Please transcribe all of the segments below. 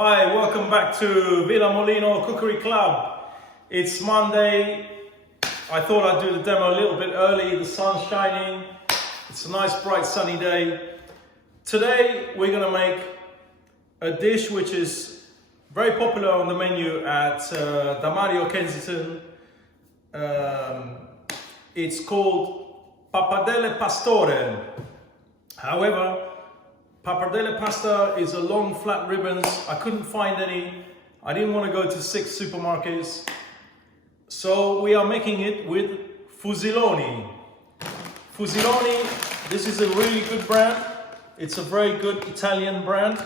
Hi, welcome back to Villa Molino Cookery Club. It's Monday. I thought I'd do the demo a little bit early. The sun's shining. It's a nice bright sunny day. Today we're going to make a dish which is very popular on the menu at Damario Kensington. It's called pappardelle pastore. However, pappardelle pasta is a long flat ribbons. I couldn't find any. I didn't want to go to 6 supermarkets. So we are making it with Fusilloni. Fusilloni, this is a really good brand. It's a very good Italian brand.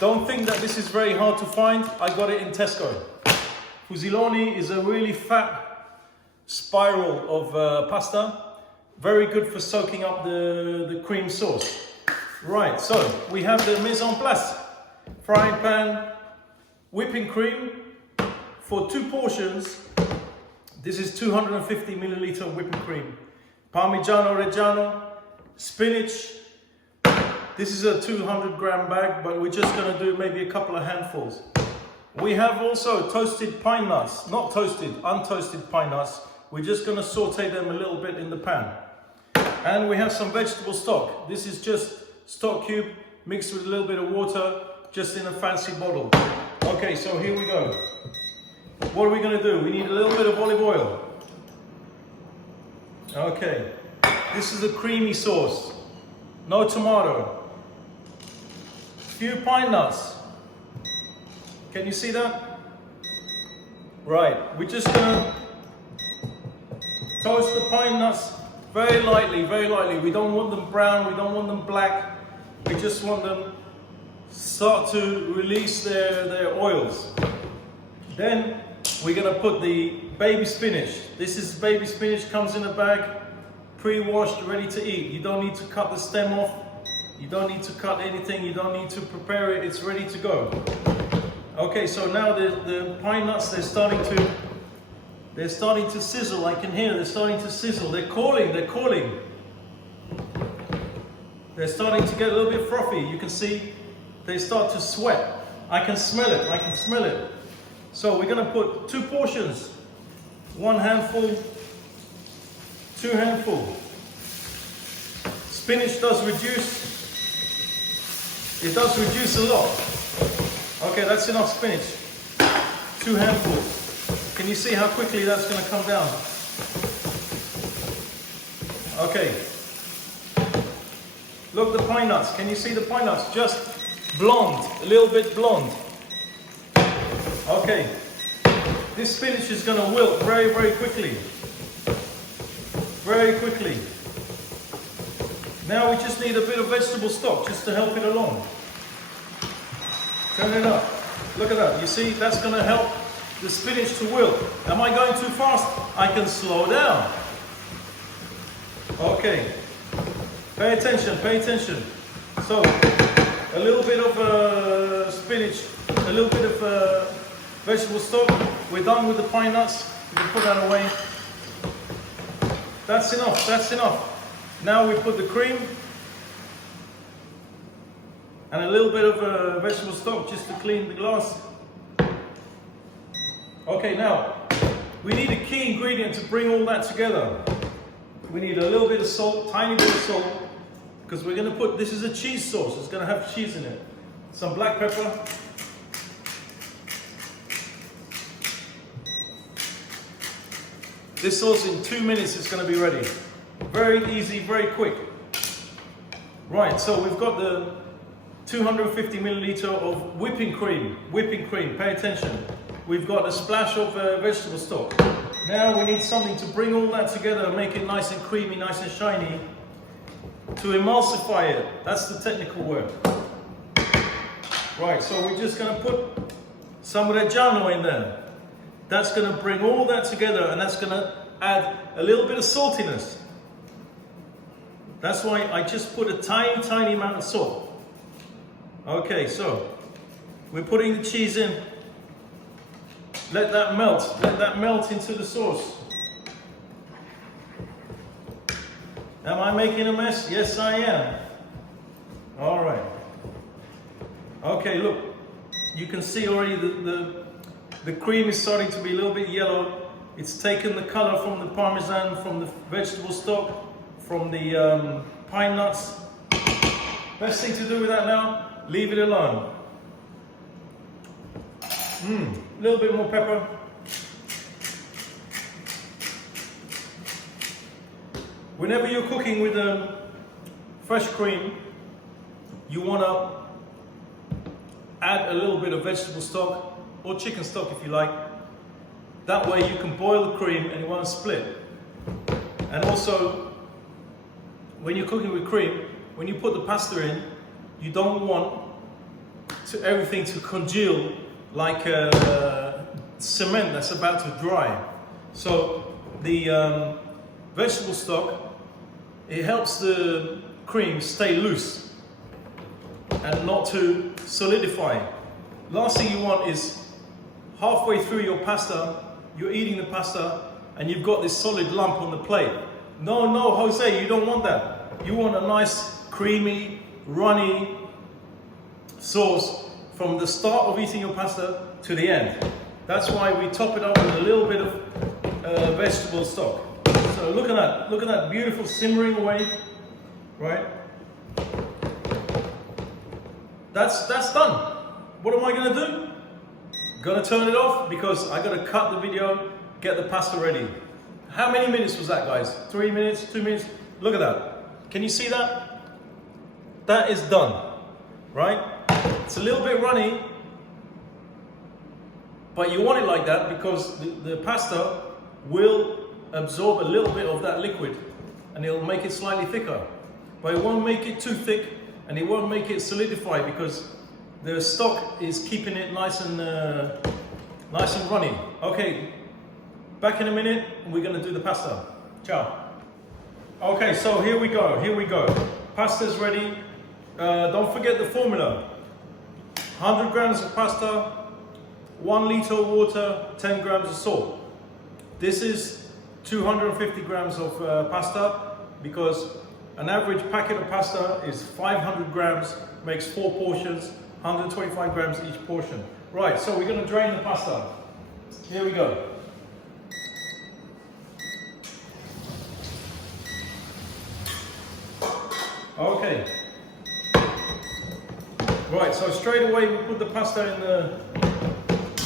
Don't think that this is very hard to find. I got it in Tesco. Fusilloni is a really fat spiral of pasta. Very good for soaking up the cream sauce. Right, so we have the mise en place. Frying pan, whipping cream for 2 portions. This is 250 milliliter whipping cream. Parmigiano Reggiano, spinach. This is a 200 gram bag, but we're just gonna do maybe a couple of handfuls. We have also toasted pine nuts, not toasted, untoasted pine nuts. We're just gonna saute them a little bit in the pan. And we have some vegetable stock. This is just stock cube mixed with a little bit of water, just in a fancy bottle. Okay, so here we go. What are we going to do? We need a little bit of olive oil. Okay, this is a creamy sauce. No tomato. Few pine nuts. Can you see that? Right, we're just going to toast the pine nuts very lightly, very lightly. We don't want them brown, we don't want them black. We just want them start to release their oils. Then we're gonna put the baby spinach. This is baby spinach, comes in a bag, pre-washed, ready to eat. You don't need to cut the stem off. You don't need to cut anything. You don't need to prepare it. It's ready to go. Okay, so now the pine nuts, they're starting to sizzle. I can hear they're starting to sizzle. They're calling. They're starting to get a little bit frothy. You can see they start to sweat. I can smell it. So we're gonna put 2 portions. 1 handful, 2 handfuls. Spinach does reduce. It does reduce a lot. Okay, that's enough spinach. 2 handfuls. Can you see how quickly that's gonna come down? Okay. Look, the pine nuts. Can you see the pine nuts? Just blonde, a little bit blonde. Okay. This spinach is going to wilt very, very quickly. Very quickly. Now we just need a bit of vegetable stock just to help it along. Turn it up. Look at that. You see, that's going to help the spinach to wilt. Am I going too fast? I can slow down. Okay. Pay attention. So, a little bit of spinach, a little bit of vegetable stock. We're done with the pine nuts. We can put that away. That's enough. Now we put the cream and a little bit of vegetable stock just to clean the glass. Okay, now we need a key ingredient to bring all that together. We need a little bit of salt, tiny bit of salt. Because we're going to put, this is a cheese sauce, it's going to have cheese in it. Some black pepper. This sauce in 2 minutes is going to be ready. Very easy, very quick. Right, so we've got the 250 milliliter of whipping cream. Pay attention. We've got a splash of vegetable stock. Now we need something to bring all that together and make it nice and creamy, nice and shiny. To emulsify it, that's the technical word. Right, so we're just going to put some Reggiano in there. That's going to bring all that together and that's going to add a little bit of saltiness. That's why I just put a tiny amount of salt. Okay, so we're putting the cheese in. Let that melt into the sauce. Am I making a mess? Yes, I am. All right. Okay, look. You can see already the cream is starting to be a little bit yellow. It's taken the color from the parmesan, from the vegetable stock, from the pine nuts. Best thing to do with that now, leave it alone. A little bit more pepper. Whenever you're cooking with fresh cream, you want to add a little bit of vegetable stock or chicken stock if you like. That way you can boil the cream and it won't split. And also, when you're cooking with cream, when you put the pasta in, you don't want everything to congeal like cement that's about to dry. So the vegetable stock, it helps the cream stay loose and not to solidify. Last thing you want is halfway through your pasta, you're eating the pasta and you've got this solid lump on the plate. No, Jose, you don't want that. You want a nice, creamy, runny sauce from the start of eating your pasta to the end. That's why we top it up with a little bit of vegetable stock. So look at that beautiful simmering away, right? That's done. What am I gonna do? Gonna turn it off because I gotta cut the video, get the pasta ready. How many minutes was that, guys? 3 minutes, 2 minutes? Look at that. Can you see that? That is done, right? It's a little bit runny, but you want it like that because the pasta will absorb a little bit of that liquid and it'll make it slightly thicker. But it won't make it too thick and it won't make it solidify because the stock is keeping it nice and runny. Okay, back in a minute and we're gonna do the pasta. Ciao. Okay, so here we go. Pasta's ready. Don't forget the formula. 100 grams of pasta, 1 liter of water, 10 grams of salt. This is 250 grams of pasta because an average packet of pasta is 500 grams, makes 4 portions, 125 grams each portion. Right, so we're going to drain the pasta. Here we go. Okay. Right, so straight away we put the pasta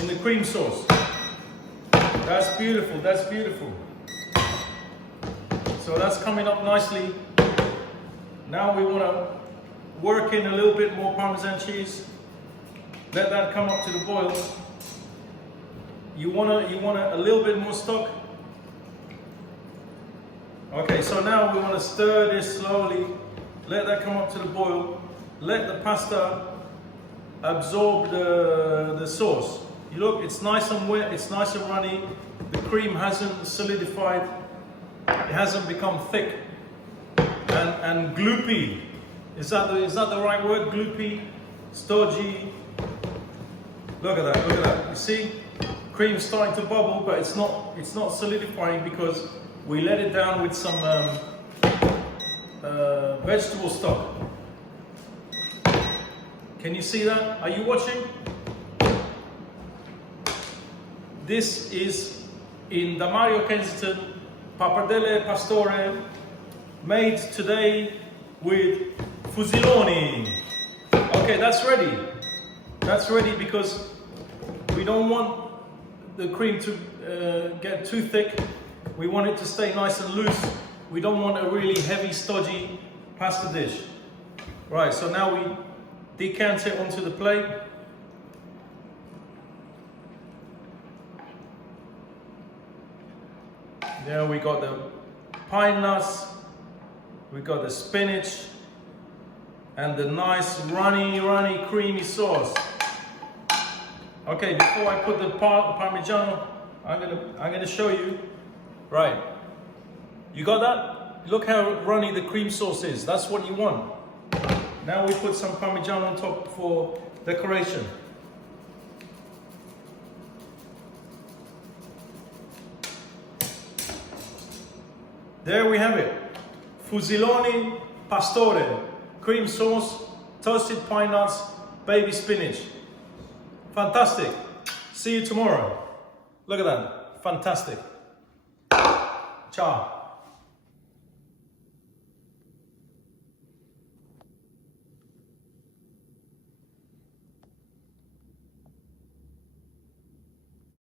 in the cream sauce. That's beautiful, that's beautiful. So that's coming up nicely. Now we want to work in a little bit more Parmesan cheese. Let that come up to the boil. You want a little bit more stock. Okay, so now we want to stir this slowly. Let that come up to the boil. Let the pasta absorb the sauce. You look, it's nice and wet, it's nice and runny. The cream hasn't solidified. It hasn't become thick and gloopy. Is that the right word? Gloopy, stodgy. Look at that. You see, cream's starting to bubble, but it's not solidifying because we let it down with some vegetable stock. Can you see that? Are you watching? This is in Damario Kensington, Pappardelle Pastore, made today with Fusilloni. Okay, that's ready. That's ready because we don't want the cream to get too thick. We want it to stay nice and loose. We don't want a really heavy, stodgy pasta dish. Right, so now we decant it onto the plate. There we got the pine nuts, we got the spinach, and the nice runny creamy sauce. Okay, before I put the Parmigiano, I'm gonna show you. Right, you got that? Look how runny the cream sauce is. That's what you want. Now we put some Parmigiano on top for decoration. There we have it. Fusilloni Pastore, cream sauce, toasted pine nuts, baby spinach. Fantastic. See you tomorrow. Look at that. Fantastic. Ciao.